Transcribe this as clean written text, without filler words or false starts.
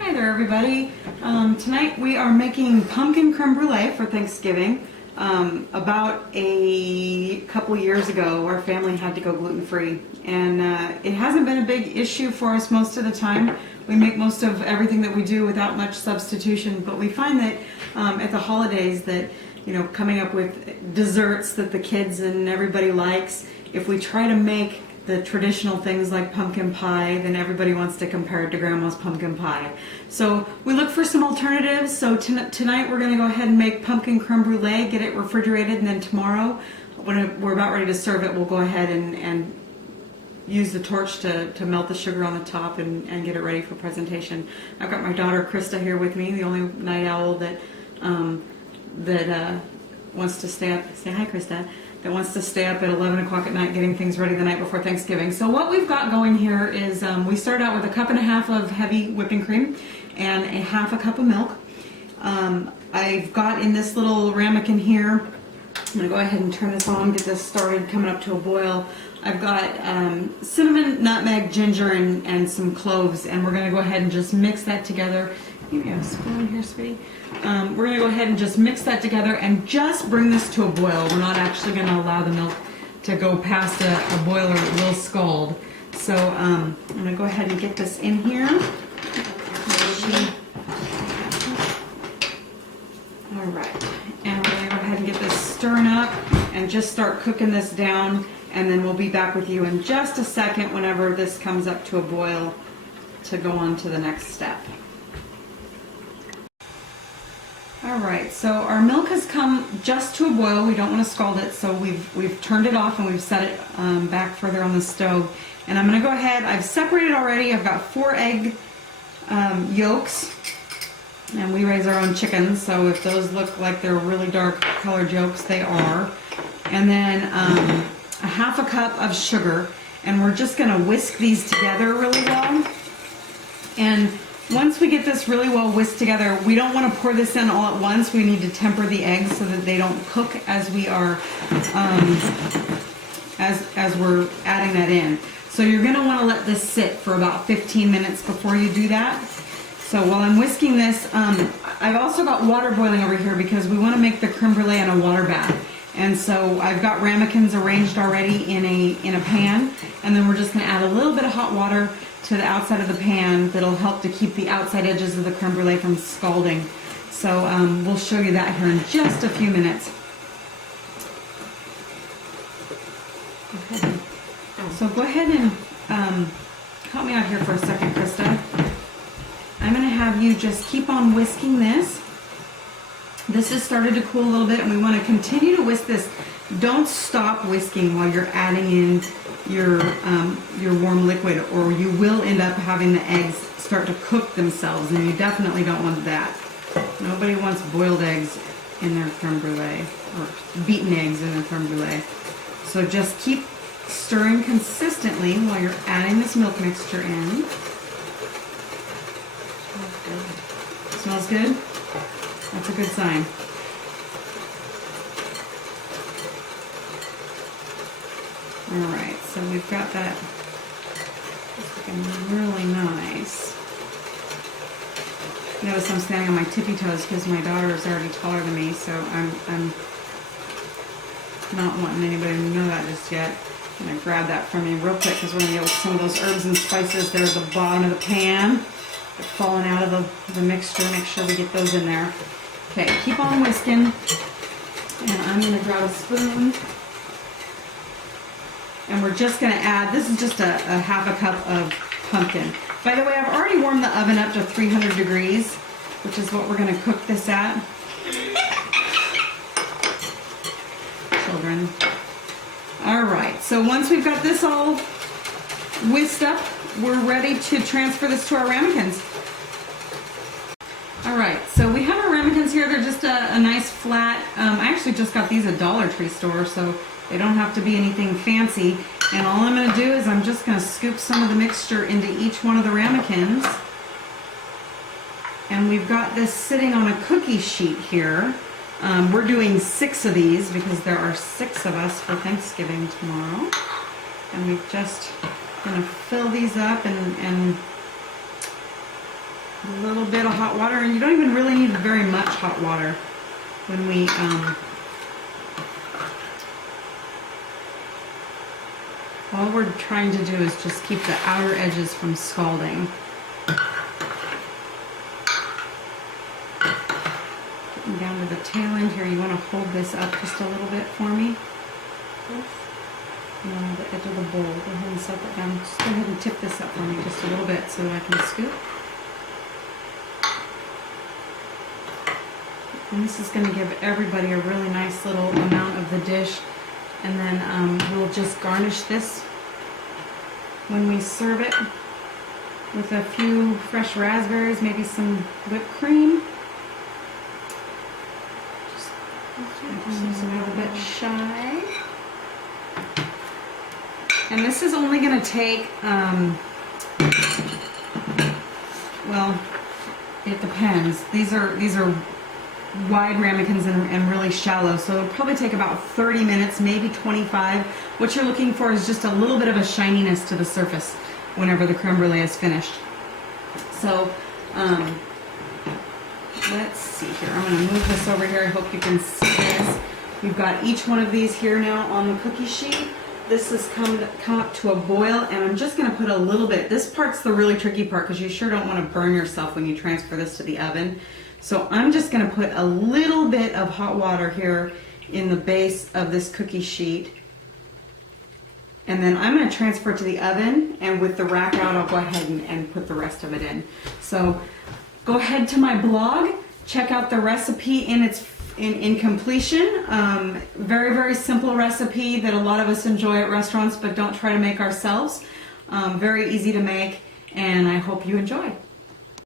Hi there, everybody. Tonight we are making pumpkin creme brulee for Thanksgiving. About a couple years ago, our family had to go gluten-free, and it hasn't been a big issue for us most of the time. We make most of everything that we do without much substitution, but we find that at the holidays that, you know, coming up with desserts that the kids and everybody likes, if we try to make the traditional things like pumpkin pie, then everybody wants to compare it to Grandma's pumpkin pie. So we look for some alternatives. So tonight we're going to go ahead and make pumpkin creme brulee, get it refrigerated, and then tomorrow, when we're about ready to serve it, we'll go ahead and use the torch to melt the sugar on the top and get it ready for presentation. I've got my daughter Krista here with me, the only night owl that wants to stay up. Say hi, Krista. That wants to stay up at 11 o'clock at night getting things ready the night before Thanksgiving. So what we've got going here is we start out with a 1.5 cups of heavy whipping cream and a 1/2 cup of milk. I've got in this little ramekin here, I'm going to go ahead and turn this on, get this started coming up to a boil. I've got cinnamon, nutmeg, ginger, and some cloves, and we're going to go ahead and just mix that together. You have a spoon here, sweetie. We're going to go ahead and just mix that together and just bring this to a boil. We're not actually going to allow the milk to go past a boil or it will scald. So I'm going to go ahead and get this in here. All right. And we're going to go ahead and get this stirring up and just start cooking this down. And then we'll be back with you in just a second whenever this comes up to a boil to go on to the next step. Alright, so our milk has come just to a boil. We don't want to scald it, so we've turned it off and we've set it back further on the stove. And I'm going to go ahead, I've separated already, I've got 4 egg yolks, and we raise our own chickens, so if those look like they're really dark colored yolks, they are. And then a 1/2 cup of sugar, and we're just going to whisk these together really well. And once we get this really well whisked together, we don't want to pour this in all at once. We need to temper the eggs so that they don't cook as we are as we're adding that in. So you're going to want to let this sit for about 15 minutes before you do that. So while I'm whisking this, I've also got water boiling over here because we want to make the creme brulee in a water bath. And so I've got ramekins arranged already in a pan, and then we're just going to add a little bit of hot water to the outside of the pan that'll help to keep the outside edges of the creme brulee from scalding. So we'll show you that here in just a few minutes. So go ahead and help me out here for a second, Krista. I'm going to have you just keep on whisking this. This has started to cool a little bit, and we want to continue to whisk this. Don't stop whisking while you're adding in your warm liquid, or you will end up having the eggs start to cook themselves, and you definitely don't want that. Nobody wants boiled eggs in their creme brulee, or beaten eggs in their creme brulee. So just keep stirring consistently while you're adding this milk mixture in. Smells good? That's a good sign. Alright, so we've got that looking really nice. Notice I'm standing on my tippy toes because my daughter is already taller than me, so I'm not wanting anybody to know that just yet. I'm going to grab that from you real quick because we're going to get some of those herbs and spices there at the bottom of the pan. They're falling out of the mixture. Make sure we get those in there. Okay, keep on whisking, and I'm going to grab a spoon, and we're just going to add, this is just a 1/2 cup of pumpkin. By the way, I've already warmed the oven up to 300 degrees, which is what we're going to cook this at. Children. Alright, so once we've got this all whisked up, we're ready to transfer this to our ramekins. Alright, so we have our ramekins here. They're just a nice flat, I actually just got these at Dollar Tree store, so they don't have to be anything fancy. And all I'm going to do is I'm just going to scoop some of the mixture into each one of the ramekins. And we've got this sitting on a cookie sheet here. We're doing 6 of these because there are 6 of us for Thanksgiving tomorrow. And we're just going to fill these up and A little bit of hot water, and you don't even really need very much hot water when we all we're trying to do is just keep the outer edges from scalding. Getting down to the tail end here, you want to hold this up just a little bit for me. On the edge of the bowl. Go ahead and set that down. Just go ahead and tip this up for me just a little bit so that I can scoop. And this is going to give everybody a really nice little amount of the dish. And then we'll just garnish this when we serve it with a few fresh raspberries, maybe some whipped cream. Just a little bit shy. And this is only going to take, well, it depends. These are wide ramekins and really shallow, so it'll probably take about 30 minutes, maybe 25. What you're looking for is just a little bit of a shininess to the surface whenever the creme brulee is finished. So, let's see here. I'm going to move this over here. I hope you can see this. We've got each one of these here now on the cookie sheet. This has come up to a boil, and I'm just going to put a little bit. This part's the really tricky part because you sure don't want to burn yourself when you transfer this to the oven. So I'm just going to put a little bit of hot water here in the base of this cookie sheet. And then I'm going to transfer it to the oven, and with the rack out, I'll go ahead and put the rest of it in. So go ahead to my blog, check out the recipe in completion. Very, very simple recipe that a lot of us enjoy at restaurants but don't try to make ourselves. Very easy to make, and I hope you enjoy.